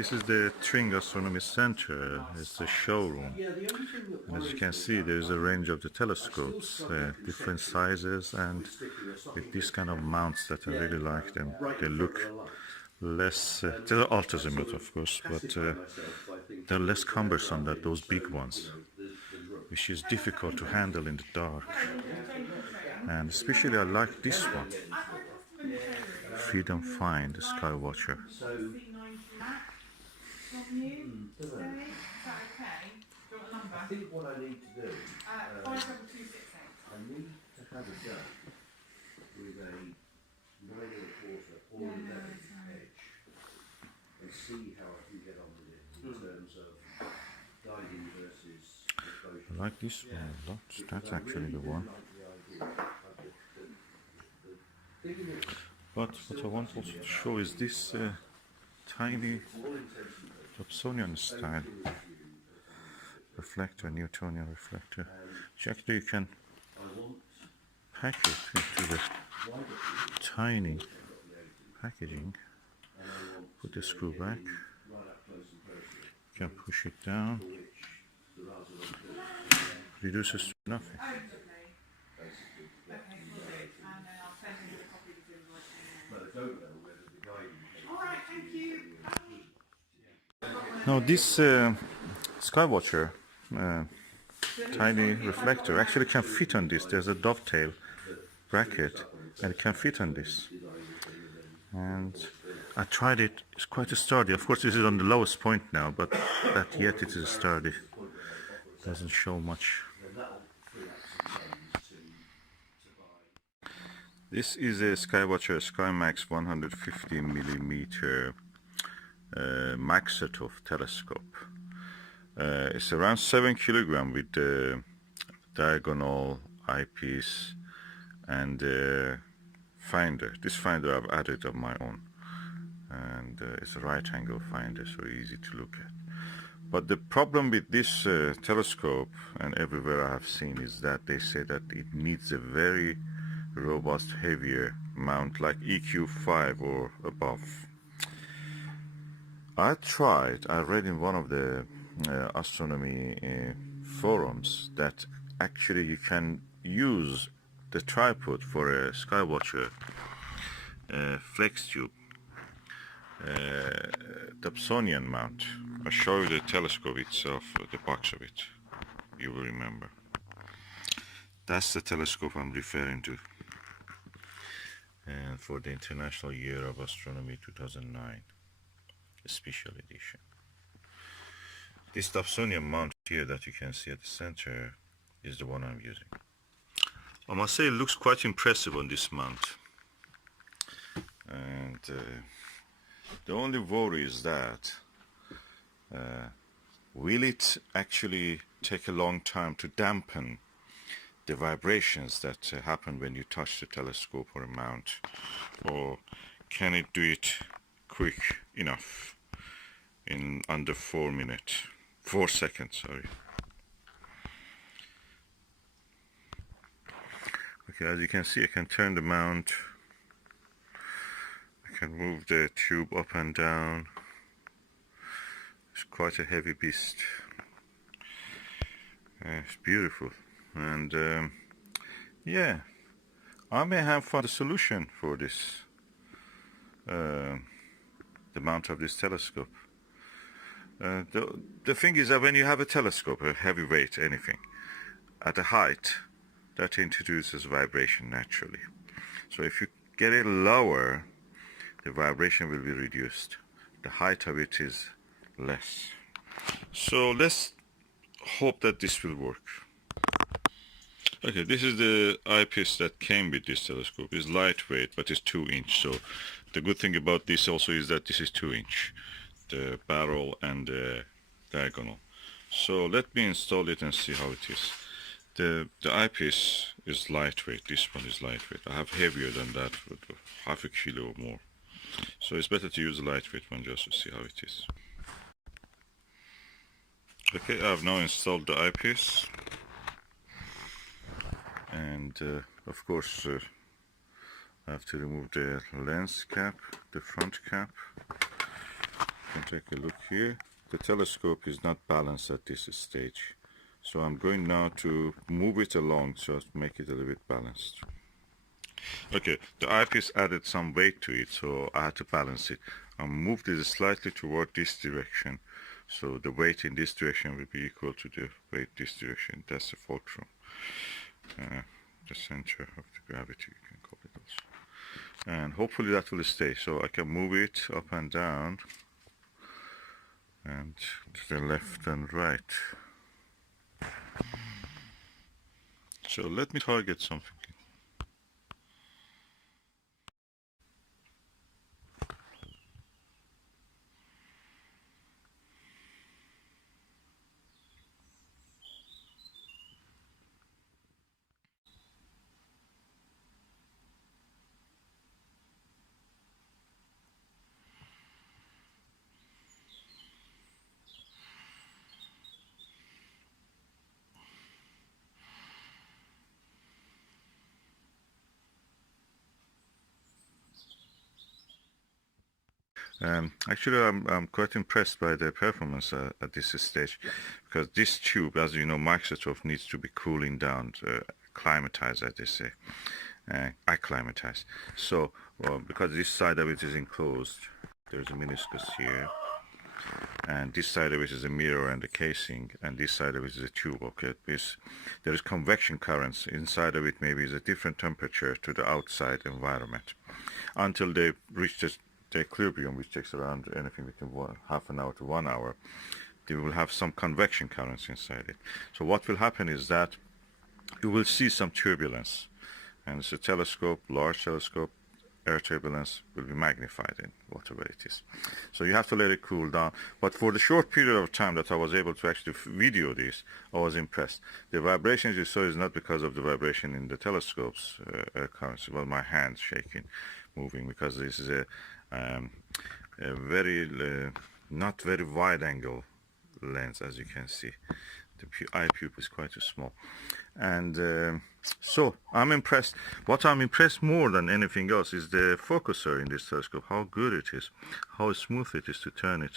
This is the Tring Astronomy Center. It's a showroom. And as you can see, there's a range of the telescopes, different sizes, and with these kind of mounts that I really like them. They look less, they're ultra-azimuth of course, but they're less cumbersome than those big ones, which is difficult to handle in the dark. And especially I like this one, Freedom Find, the Skywatcher. I think what I need to do, 57268. I need to have a go with a 9 1/4 or 11 edge and see how I can get on with it in terms of guiding versus exposure. I like this one a lot. That's actually the one. But what I want also to show is this tiny Dobsonian style reflector, Newtonian reflector, which actually you can pack it into the tiny packaging. Put the screw back, you can push it down, reduces to nothing. Now this Skywatcher tiny reflector actually can fit on this. There's a dovetail bracket and it can fit on this. And I tried it, it's quite sturdy. Of course this is on the lowest point now, but that yet it is sturdy. Doesn't show much. This is a Skywatcher Skymax 150mm Maksutov telescope. It's around 7 kilograms with diagonal eyepiece and finder. This finder I've added on my own, and it's a right angle finder, so easy to look at. But the problem with this telescope, and everywhere I have seen, is that they say that it needs a very robust, heavier mount like EQ5 or above. I read in one of the astronomy forums that actually you can use the tripod for a Skywatcher Flextube Dobsonian mount. I'll show you the telescope itself, the box of it, you will remember. That's the telescope I'm referring to, and for the International Year of Astronomy 2009 special edition. This Dobsonian mount here that you can see at the center is the one I'm using. I must say it looks quite impressive on this mount, and the only worry is that will it actually take a long time to dampen the vibrations that happen when you touch the telescope or a mount, or can it do it quick enough in under 4 seconds, sorry. Okay, as you can see, I can turn the mount, I can move the tube up and down. It's quite a heavy beast. It's beautiful, and yeah, I may have found a solution for this, the mount of this telescope. The thing is that when you have a telescope, a heavy weight, anything, at a height, that introduces vibration naturally. So if you get it lower, the vibration will be reduced. The height of it is less. So let's hope that this will work. Okay, this is the eyepiece that came with this telescope. It's lightweight, but it's 2-inch. So the good thing about this also is that this is 2-inch, the barrel and the diagonal. So let me install it and see how it is. The eyepiece is lightweight. This one is lightweight. I have heavier than that, with half a kilo or more. So it's better to use a lightweight one just to see how it is. Okay, I've now installed the eyepiece, and of course I have to remove the lens cap, the front cap, can take a look here. The telescope is not balanced at this stage, so I'm going now to move it along so as to make it a little bit balanced. Okay, the eyepiece added some weight to it, so I had to balance it. I moved it slightly toward this direction, so the weight in this direction will be equal to the weight this direction. That's the fulcrum, the center of the gravity, you can call it also. And hopefully that will stay, so I can move it up and down, and to the left and right. So let me target something. Actually, I'm quite impressed by the performance at this stage, because this tube, as you know, Maksutov needs to be cooling down, climatized, as they say, acclimatized. So, because this side of it is enclosed, there's a meniscus here, and this side of it is a mirror and the casing, and this side of it is a tube. Okay, there is convection currents inside of it. Maybe is a different temperature to the outside environment until they reach the equilibrium, which takes around anything between half an hour to 1 hour. They will have some convection currents inside it. So what will happen is that you will see some turbulence, and it's a telescope, large telescope. Air turbulence will be magnified in whatever it is. So you have to let it cool down. But for the short period of time that I was able to actually video this, I was impressed. The vibrations you saw is not because of the vibration in the telescope's air currents. Well, my hand shaking, moving, because this is a very not very wide angle lens, as you can see. The eye pupil is quite small, and so I'm impressed. What I'm impressed more than anything else is the focuser in this telescope, how good it is, how smooth it is to turn it.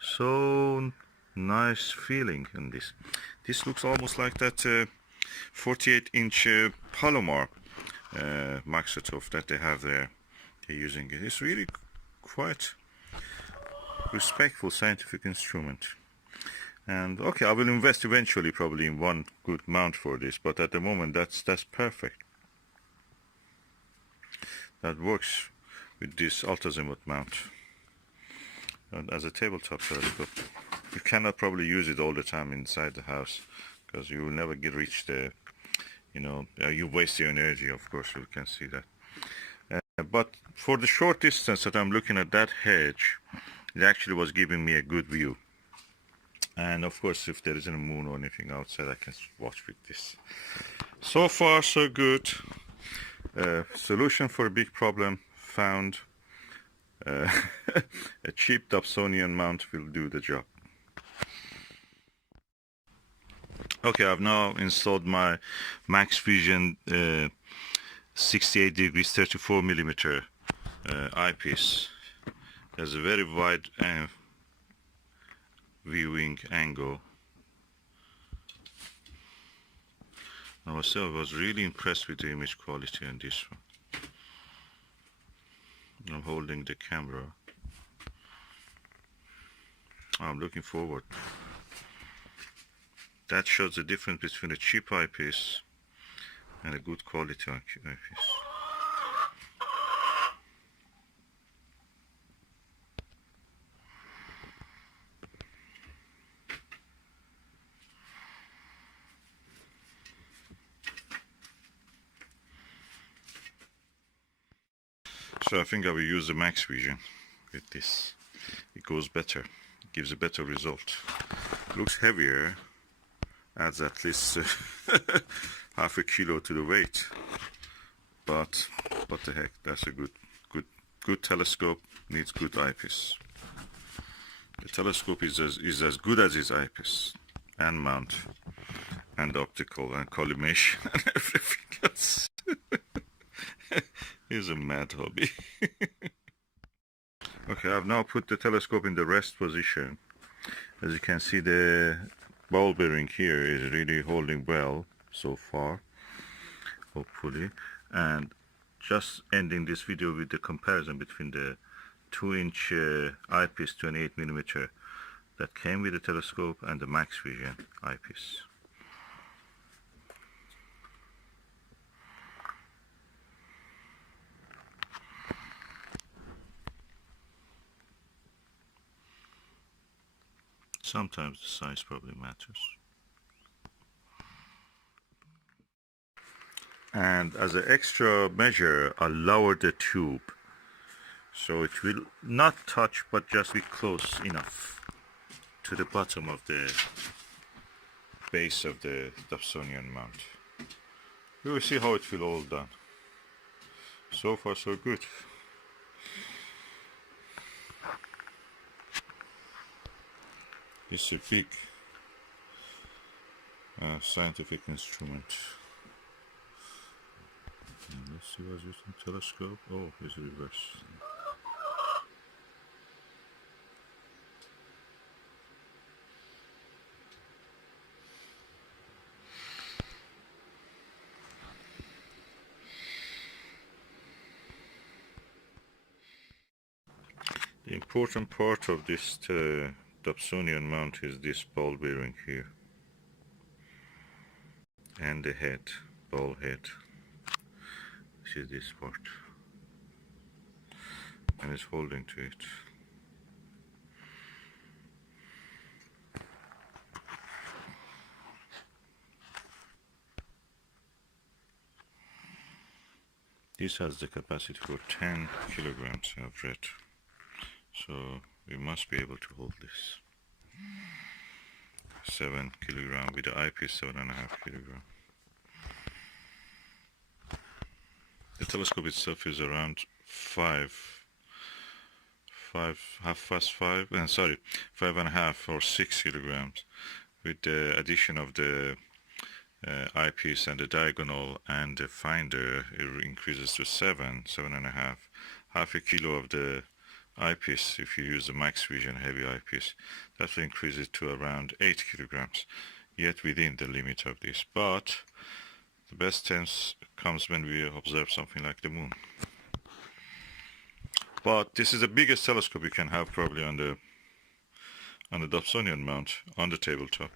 So nice feeling in this. This looks almost like that 48-inch Palomar Maksutov that they have there. They're using it. It's really quite respectful scientific instrument. And okay, I will invest eventually probably in one good mount for this, but at the moment that's perfect. That works with this ultrazimuth mount. And as a tabletop telescope, you cannot probably use it all the time inside the house, because you will never reach the, you waste your energy, of course, you can see that. But for the short distance that I'm looking at that hedge, it actually was giving me a good view. And of course, if there isn't a moon or anything outside, I can watch with this. So far, so good. Solution for a big problem found. A cheap Dobsonian mount will do the job. Okay, I've now installed my Max Vision 68 degrees 34 millimeter eyepiece. There's a very wide viewing angle. I was really impressed with the image quality on this one. I'm holding the camera. I'm looking forward. That shows the difference between a cheap eyepiece and a good quality eyepiece. So I think I will use the Max Vision with this. It goes better, it gives a better result. Looks heavier, adds at least half a kilo to the weight. But what the heck, that's a good telescope, needs good eyepiece. The telescope is as good as its eyepiece and mount and optical and collimation and everything else. It's a mad hobby. Okay, I've now put the telescope in the rest position. As you can see, the ball bearing here is really holding well so far, hopefully. And just ending this video with the comparison between the 2-inch eyepiece 28mm that came with the telescope and the Max Vision eyepiece. Sometimes the size probably matters. And as an extra measure, I lowered the tube so it will not touch but just be close enough to the bottom of the base of the Dobsonian mount. We will see how it will all done. So far so good. It's a big scientific instrument. And let's see what's using telescope. Oh, it's reverse. The important part of this Dobsonian mount is this ball bearing here and the head, ball head, which is this part, and it's holding to it. This has the capacity for 10 kilograms, I've read, so we must be able to hold this. 7 kilogram with the eyepiece, 7.5 kilogram. The telescope itself is around 5.5 or 6 kilograms. With the addition of the eyepiece and the diagonal and the finder, it increases to 7.5. Half a kilo of the eyepiece, if you use the Max Vision heavy eyepiece, that will increase it to around 8 kilograms, yet within the limit of this. But the best sense comes when we observe something like the moon. But this is the biggest telescope you can have probably on the Dobsonian mount on the tabletop.